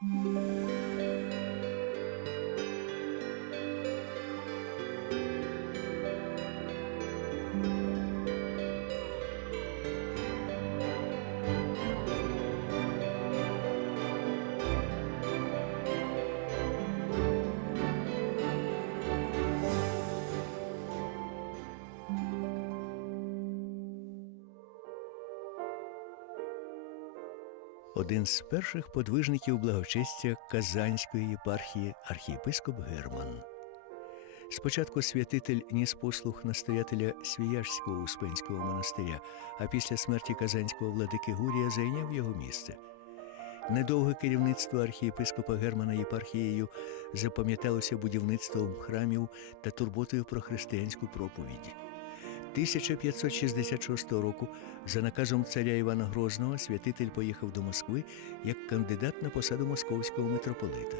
Música Один з перших подвижників благочестя Казанської єпархії архієпископ Герман. Спочатку святитель ніс послуг настоятеля Свіяжського Успенського монастиря, а після смерті казанського владики Гурія зайняв його місце. Недовге керівництво архієпископа Германа єпархією запам'яталося будівництвом храмів та турботою про християнську проповідь. 1566 року за наказом царя Івана Грозного святитель поїхав до Москви як кандидат на посаду московського митрополита.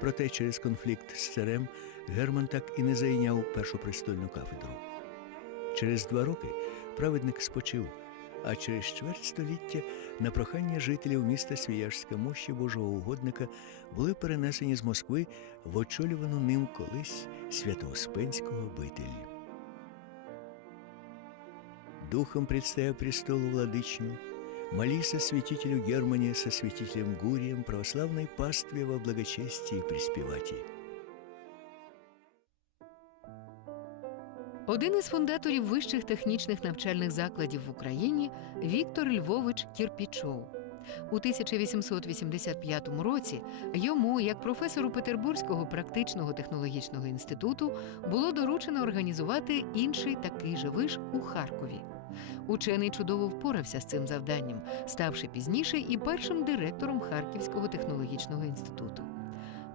Проте через конфлікт з царем Герман так і не зайняв першопрестольну кафедру. Через два роки праведник спочив, а через чверть століття на прохання жителів міста Свіяжська мощі Божого угодника були перенесені з Москви в очолювану ним колись Святоуспенську обитель. Духом предстоя престолу владычню, молися святителю Германе со святителем Гурием православной пастве во благочестии приспевати. Один із фундаторів вищих технічних навчальних закладів в Україні Віктор Львович Кірпічов. У 1885 році йому, як професору Петербурзького практичного технологічного інституту, було доручено організувати інший такий же виш у Харкові. Учений чудово впорався з цим завданням, ставши пізніше і першим директором Харківського технологічного інституту.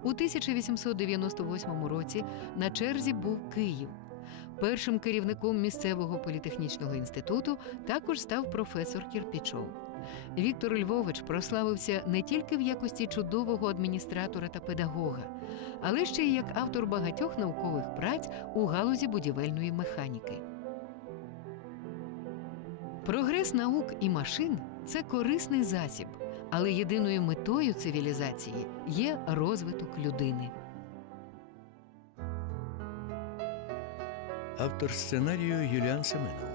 У 1898 році на черзі був Київ. Першим керівником місцевого політехнічного інституту також став професор Кірпічов. Віктор Львович прославився не тільки в якості чудового адміністратора та педагога, але ще й як автор багатьох наукових праць у галузі будівельної механіки. Прогрес наук і машин це корисний засіб, але єдиною метою цивілізації є розвиток людини. Автор сценарію Юліан Семенов.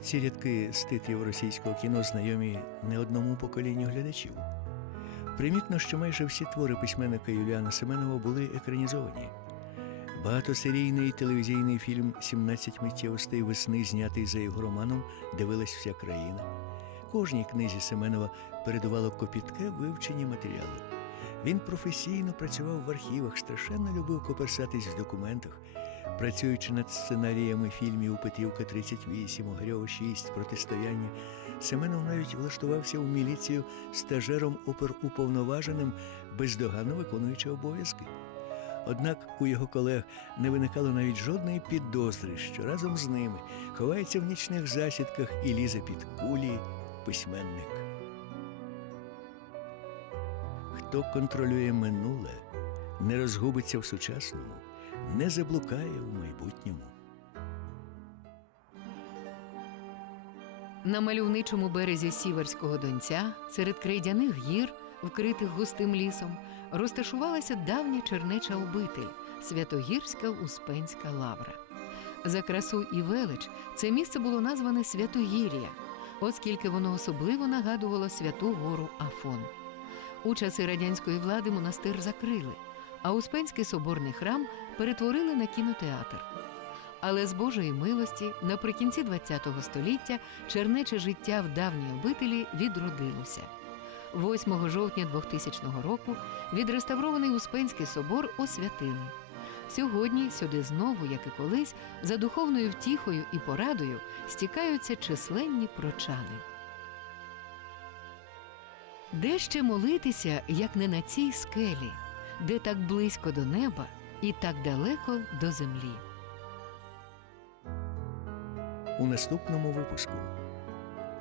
Ці рядки з титрів російського кіно знайомі не одному поколінню глядачів. Примітно, що майже всі твори письменника Юліана Семенова були екранізовані. Багатосерійний телевізійний фільм «17 миттєвостей весни, знятий за його романом, дивилась вся країна. Кожній книзі Семенова передувало копітке вивчення матеріалу. Він професійно працював в архівах, страшенно любив коперсатись в документах. Працюючи над сценаріями фільмів Петрівка 38, Огарьова 6, Протистояння, Семенов навіть влаштувався у міліцію стажером оперуповноваженим, бездоганно виконуючи обов'язки. Однак у його колег не виникало навіть жодної підозри, що разом з ними ховається в нічних засідках і лізе під кулі письменник. Хто контролює минуле, не розгубиться в сучасному, не заблукає в майбутньому. На мальовничому березі Сіверського Донця, серед крейдяних гір, вкритих густим лісом, розташувалася давня чернеча обитель Святогірська Успенська лавра. За красу і велич це місце було назване Святогір'я, оскільки воно особливо нагадувало святу гору Афон. У часи радянської влади монастир закрили, а Успенський соборний храм перетворили на кінотеатр. Але з Божої милості наприкінці ХХ століття чернече життя в давній обителі відродилося. 8 жовтня 2000 року відреставрований Успенський собор освятили. Сьогодні сюди знову, як і колись, за духовною втіхою і порадою стікаються численні прочани. Де ще молитися, як не на цій скелі, де так близько до неба і так далеко до землі. У наступному випуску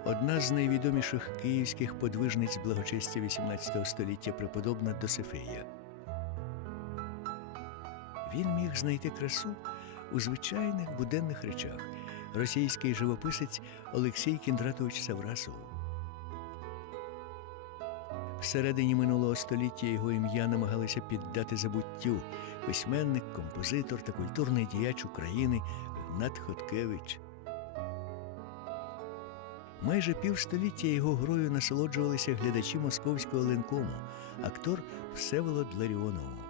одна з найвідоміших київських подвижниць благочестя XVIII століття преподобна Досифея. Він міг знайти красу у звичайних буденних речах. Російський живописець Олексій Кіндратович Саврасов. Всередині минулого століття його ім'я намагалися піддати забуттю письменник, композитор та культурний діяч України Гнат Хоткевич. Майже півстоліття його грою насолоджувалися глядачі московського линкому, актор Всеволод Ларіонов.